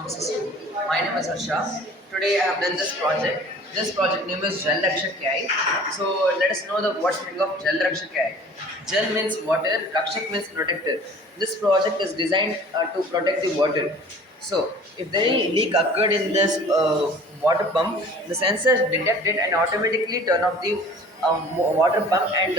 Namaste. My name is Harsha. Today I have done this project. This project name is Jal Rakshak AI. So let us know the what's meaning of Jal Rakshak AI. Jal means water, Rakshak means protector. This project is designed to protect the water. So if there any leak occurred in this water pump, the sensors detect it and automatically turn off the water pump and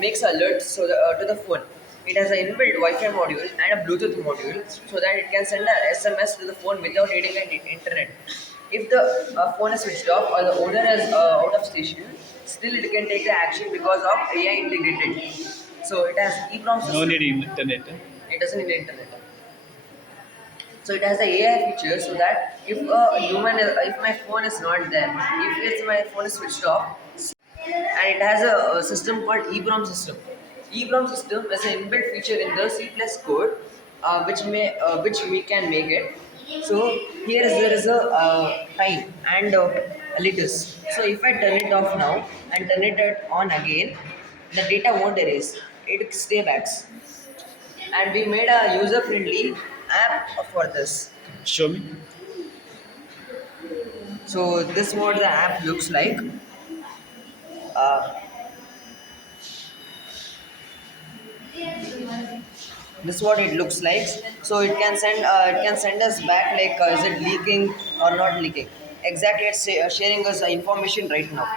makes alert to the phone. It has an inbuilt Wi-Fi module and a Bluetooth module so that it can send an SMS to the phone without needing an internet. If the phone is switched off or the owner is out of station, still it can take the action because of AI integrated. So it has EEPROM No system. need internet. It doesn't need internet. So it has the AI feature so that if my phone is not there, if my phone is switched off, and it has a system called EEPROM system. EEPROM system is an inbuilt feature in the C plus code, which we can make it. So there is a time and liters. So if I turn it off now and turn it on again, the data won't erase. It stay back. And we made a user friendly app for this. Show me. So this what the app looks like. Uh, this is what it looks like. So it can send us back like is it leaking or not leaking. Exactly, it's sharing us information right now.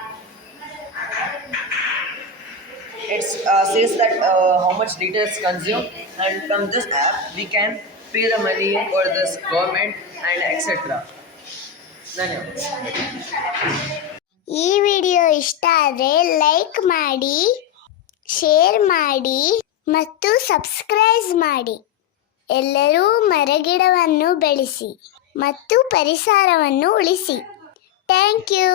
It says that how much data is consumed, and from this app we can pay the money for this government and etc. ಧನ್ಯವಾದ. ಈ video ಇಷ್ಟ ಆದರೆ like ಮಾಡಿ, share ಮಾಡಿ ಮತ್ತು subscribe ಮಾಡಿ. ಎಲ್ಲರೂ ಮರಗಿಡವನ್ನು ಬೆಳೆಸಿ ಮತ್ತು ಪರಿಸರವನ್ನು ಉಳಿಸಿ. Thank you.